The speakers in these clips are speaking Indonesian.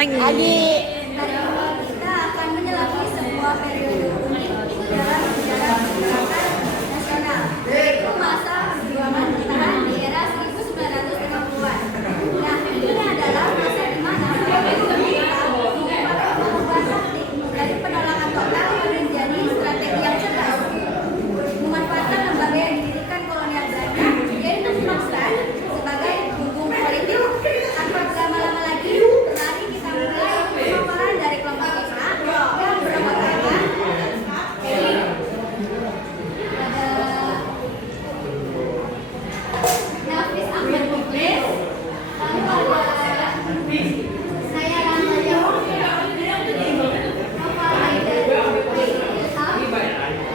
Pagi. Kita akan menyelami sebuah periode unik dalam sejarah pergerakan nasional, yaitu masa perjuangan bertahan di era 1950-an. Nah, ini adalah masa di mana pemerintah merupakan perubahan taktik dari penolakan total menjadi strategi yang cerdas, memanfaatkan lembaga yang didirikan kolonial Belanda, yaitu Volksraad, sebagai punggung politik. Tanpa berlama-lama lagi, mari kita mulai pemaparan dari kelompok kita yang beranggotakan ada Nafis Ahmad Muklis, lalu ada saya Ramalia, Noval Haidar Ilham, Raditya Nawati,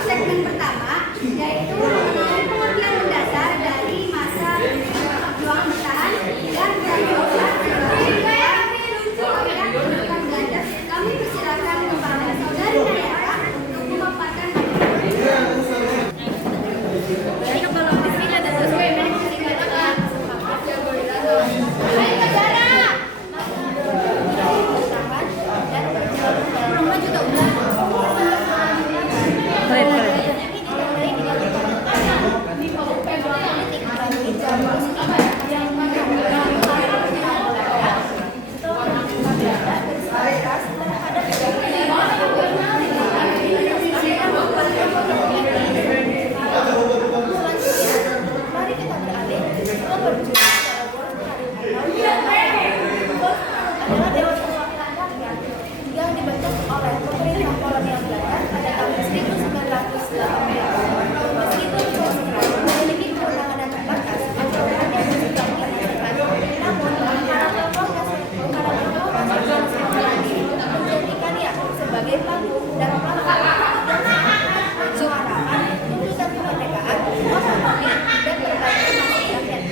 segmen pertama yaitu mengenai pengertian mendasar dari masa perjuangan bertahan dan berjuang sebagai pendidikan Belanda. Kami persilakan kepada saudari Nayara untuk memaparkan. Jadi kalau di sini ada sesuai mereka dikatakan. Hai Nayara. Dan rumah juga udah. Yang dibentuk oleh pemerintah kolonial Belanda pada tahun 1918. Meskipun Volksraad memiliki kewenangan yang terbatas atau hanya bersikap menyatakan, namun para tokoh nasional menjadikannya sebagai panggung dan platform menyuarakan tuntutan kemerdekaan, otonomi, dan perbaikan nasib rakyat.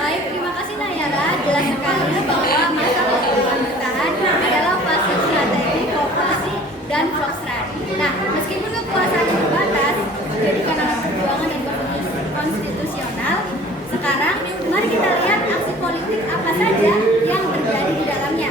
Baik, terima kasih Nayara. Jelas sekali bahwa masa perjuangan bertahan adalah fase strategi kooperasi dan Volksraad. Nah, meskipun kekuasaan terbatas menjadikan alat perjuangan dan konstitusional, sekarang mari kita lihat aksi politik apa saja yang terjadi di dalamnya.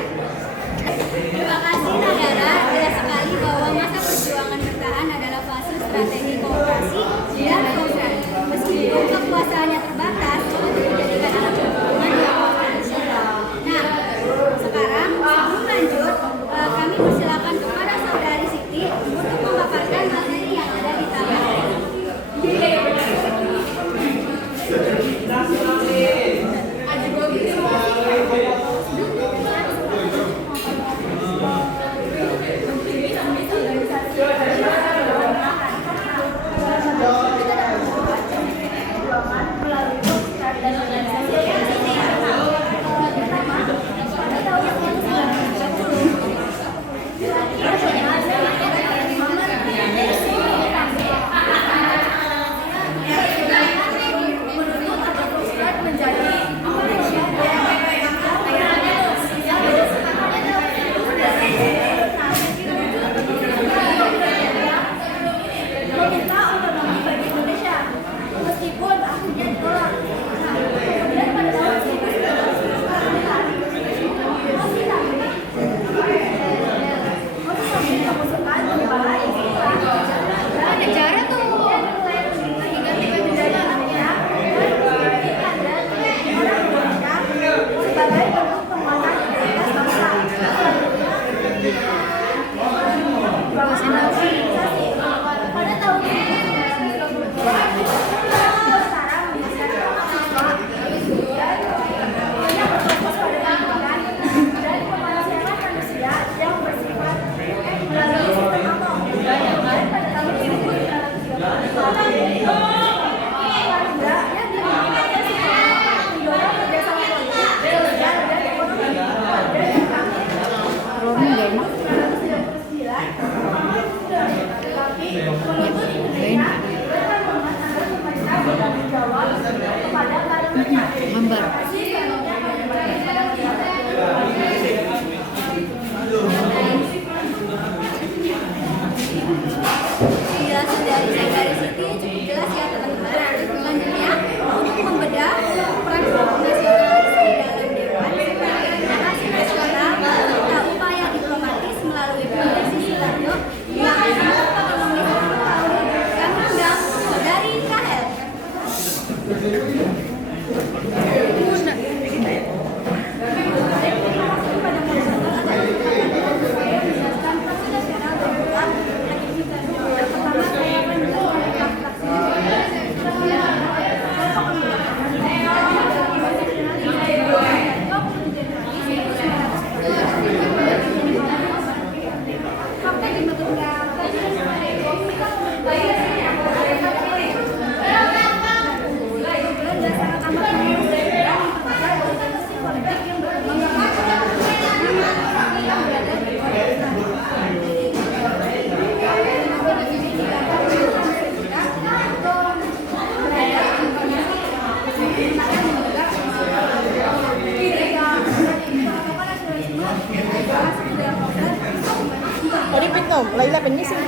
Laila pengen sih.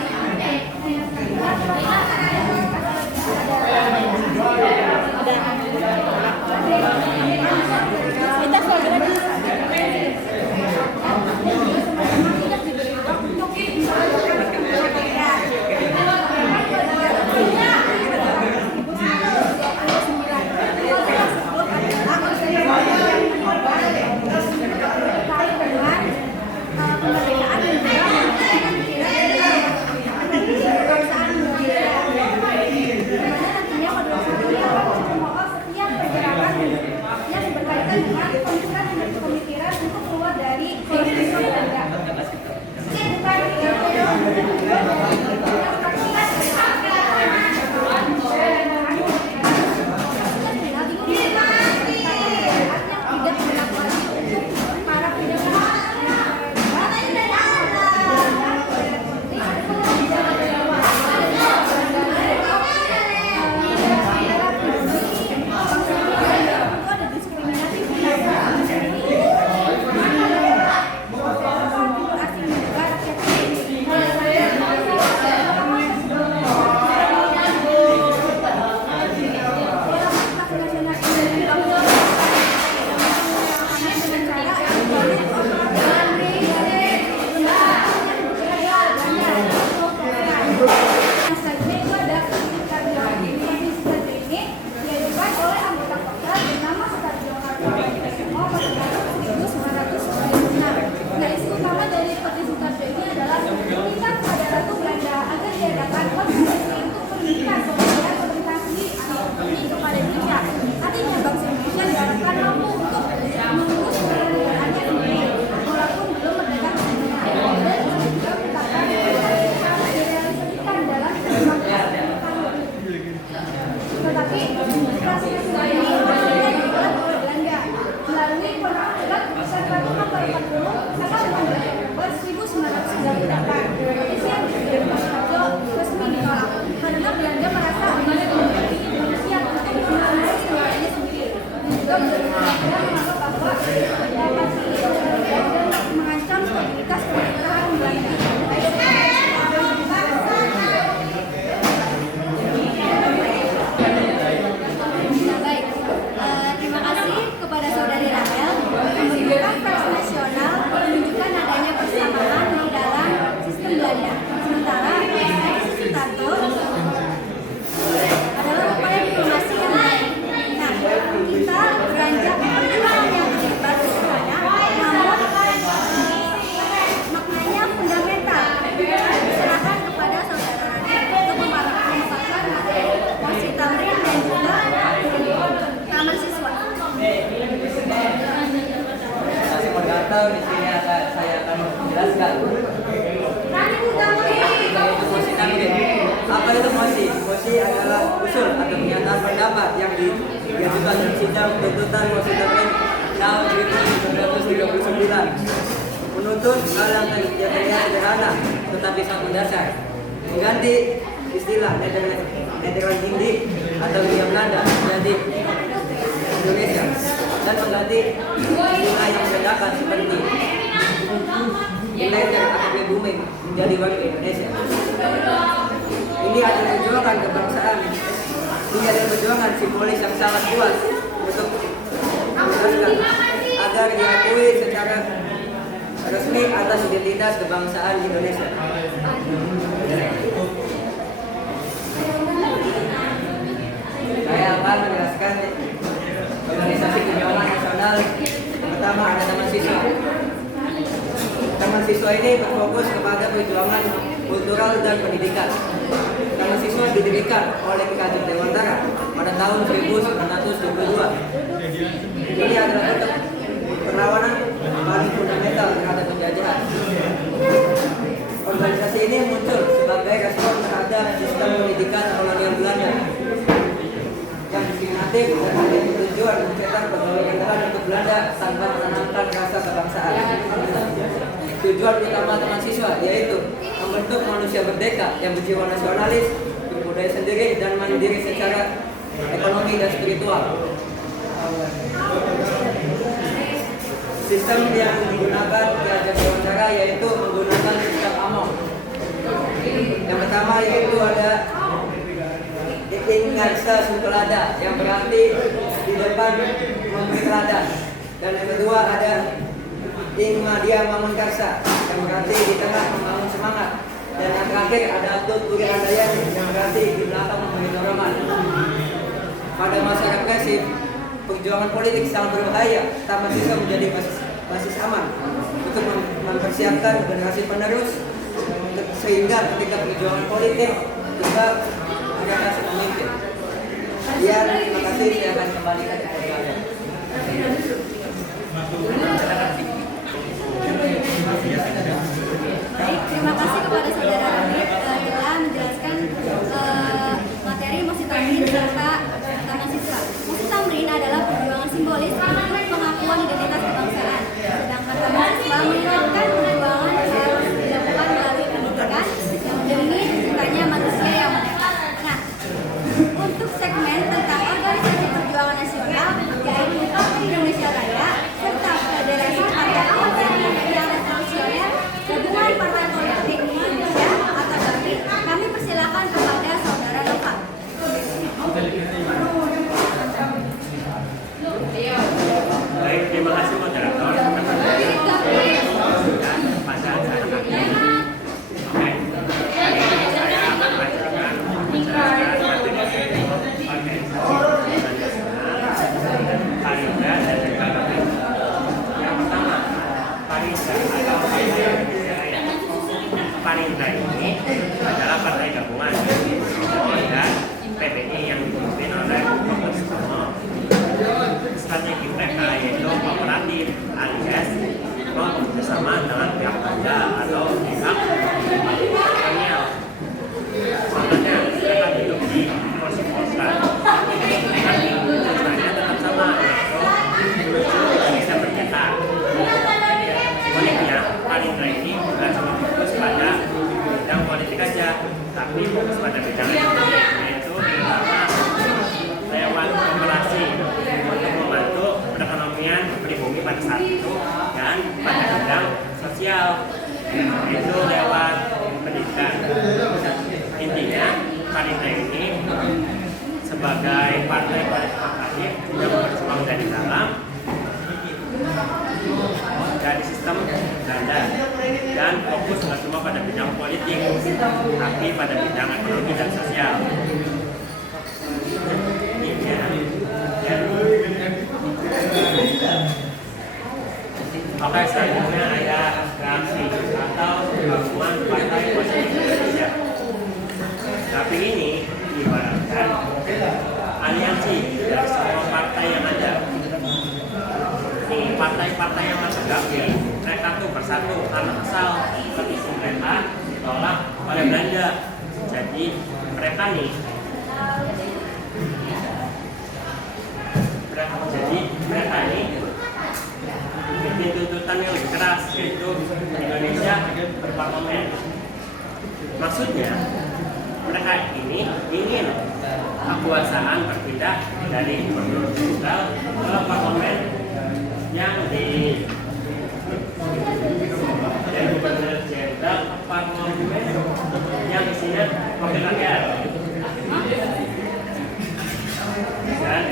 Kita soal lagi. Di sini saya akan menjelaskan. Apa itu mosi? Mosi adalah usul atau pernyataan pendapat yang diajukan di sidang tuntutan mosi terkait tahun 1939. Menuntut hal yang terlihat sederhana tetapi sangat mendasar, mengganti istilah Nederland Hindi atau Hindia Belanda menjadi Indonesia dan mengganti istilah yang membedakan seperti Ilegal atau pribumi menjadi warga Indonesia. Ini adalah perjuangan kebangsaan. Ini adalah perjuangan simbolis yang sangat kuat untuk menjelaskan agar diakui secara resmi atas identitas kebangsaan Indonesia. Saya akan menjelaskan organisasi perjuangan nasional. Pertama ada Taman Siswa. Taman Siswa ini berfokus kepada perjuangan kultural dan pendidikan. Taman Siswa didirikan oleh Ki Dewantara pada tahun 1922. Ini adalah bentuk perlawanan paling fundamental terhadap penjajahan. Organisasi ini muncul sebagai respon terhadap sistem pendidikan kolonial Belanda yang diskriminatif dan memiliki tujuan mencetak pegawai rendahan untuk Belanda tanpa menanamkan rasa kebangsaan. Tujuan utama Taman Siswa yaitu membentuk manusia merdeka yang berjiwa nasionalis, berbudaya sendiri dan mandiri secara ekonomi dan spiritual. Sistem yang digunakan Ki Dewantara yaitu menggunakan sistem AMOM Yang pertama yaitu ada Ingarsa Sukulada, yang berarti di depan memberi teladan. Dan yang kedua ada Ing Madia Mangunkarsa, yang berarti di tengah membangun semangat. Dan yang terakhir ada Tut Uri Handayani, yang berarti di belakang memberi dorongan. Pada masa represif, perjuangan politik sangat berbahaya. Taman siswa menjadi basis aman untuk mempersiapkan generasi penerus, sehingga ketika perjuangan politik juga mereka pemimpin. Ya, terima kasih. Saya akan kembalikan kepada kalian. Baik, terima kasih kepada saudara Ramit telah menjelaskan materi Mosi Tamrin serta Taman Siswa. Mosi Tamrin adalah perjuangan simbolis untuk pengakuan identitas kebangsaan, sedangkan Taman Siswa mengingatkan perjuangan harus dilakukan melalui pendidikan yang menjadi cintanya manusia yang menekat. Nah, untuk segmen tentang organisasi perjuangan nasional, yaitu Partai Indonesia Raya serta Federasi Partai yang Revolusioner Gabungan Partai Politik Indonesia atau GAPI, kami persilakan kepada saudara Nova. Baik, terima kasih moderator. Pada acara kami. Oke. Hari ini saya akan menjelaskan materi organisasi Parindra dan GAPI. Yang pertama, Parindra atau Partai Indonesia Raya. Parindra ini adalah partai gabungan dan PBI yang dipimpin oleh Bapak Soekarno. Strategi mereka yaitu kooperatif alias bekerjasama dengan pihak benda atau pihak kolonial. Contohnya mereka duduk di kursi polskan, tapi tujuannya tetap sama, yaitu Indonesia Merdeka. Uniknya, Parindra ini bukan cuma fokus pada bidang politik aja, tapi fokus pada bidang ekonomi, yaitu terutama lewat kooperasi untuk membantu perekonomian pribumi pada saat itu dan pada bidang sosial, itu lewat pendidikan. Intinya, Parindra ini sebagai partai politik aktif yang berjuang dari dalam dari sistem Belanda dan fokus nggak cuma pada bidang politik, tapi pada bidang ekonomi dan sosial. Oke, selanjutnya ada GAPI atau Gabungan Partai Politik Indonesia. GAPI ini diibaratkan aliansi dari semua partai yang ada. Nih, partai-partai yang masuk GAPI, mereka tuh bersatu karena kesal petisi mereka ditolak oleh Belanda. Jadi mereka ini bikin tuntutan yang lebih keras, yaitu Indonesia berparlemen. Maksudnya mereka ini ingin kekuasaan berpindah dari gubernur jenderal ke parlemen yang dari gubernur jenderal ke parlemen yang isinya wakil rakyat. Dan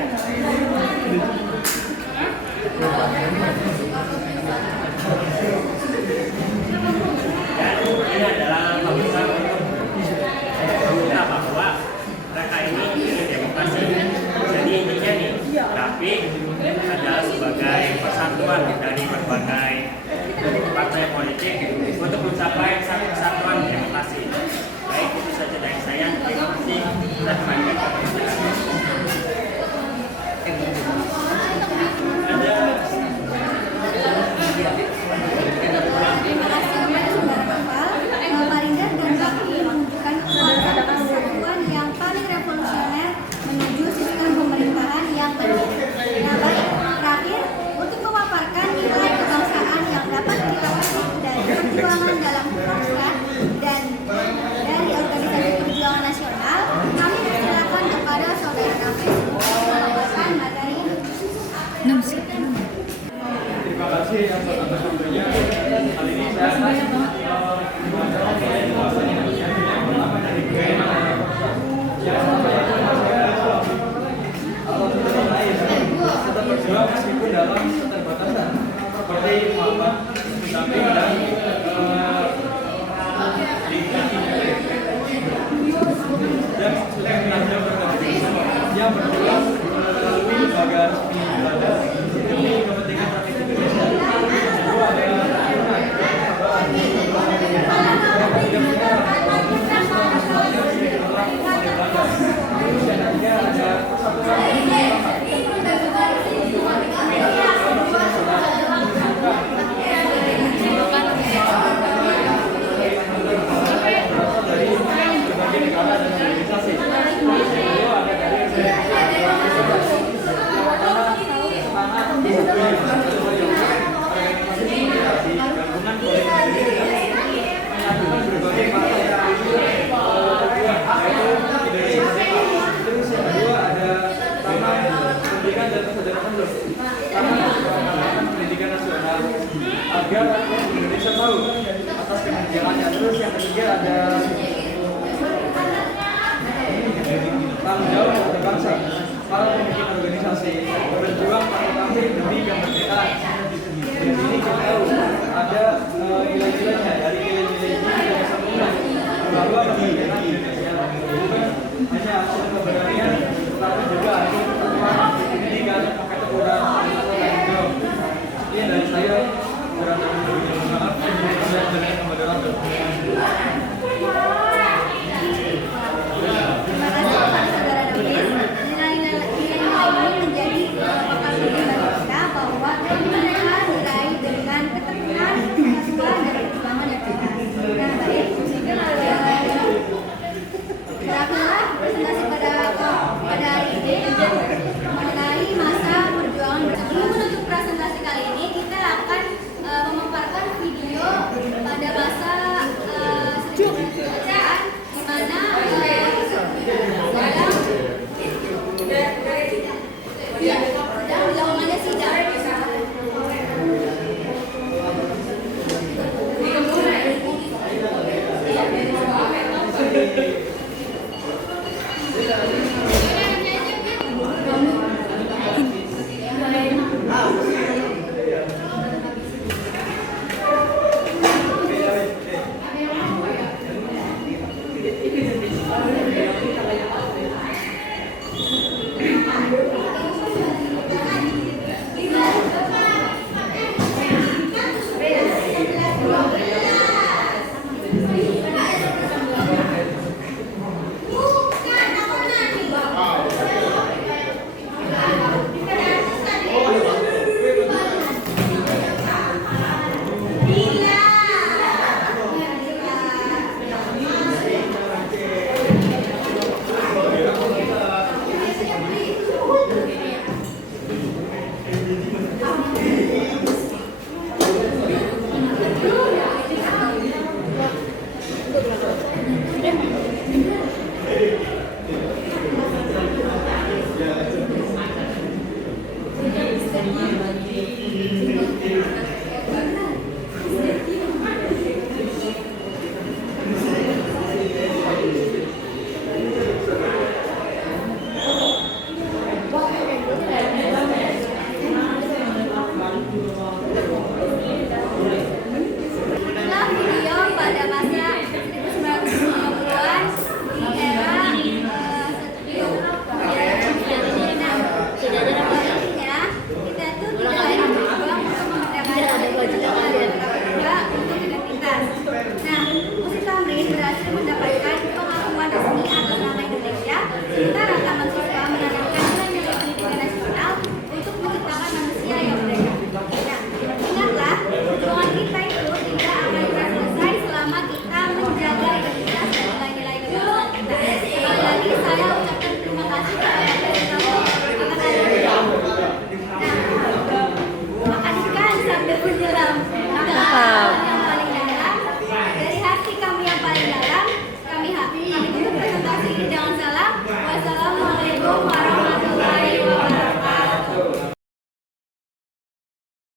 ini adalah pembesar untuk meminta bahwa mereka ini ingin demokrasi. Jadi intinya nih, tapi adalah sebagai persatuan dari berbagai partai politik untuk mencapai satu kesatuan demokrasi. Baik, itu saja dari saya. Terima kasih. Dan kembali ke Terima kasih kepada saudara Noval. Parindra dan GAPI menunjukkan kekuatan persatuan yang paling revolusioner menuju sistem pemerintahan yang adil. Nah, baik, terakhir untuk memaparkan nilai kebangsaan yang dapat kita petik dari perjuangan dalam proses samping dan dan sebenarnya berkontribusi yang berjuang melalui lembaga resmi ibadah demi kepentingan rakyat Indonesia. Kedua adalah pendidikan nasional agar Indonesia tahu atas kebijakannya. Terus yang ketiga ada tanggung jawab kepada bangsa. Para pemimpin organisasi berjuang pakai demi kemerdekaan. Di sini kita tahu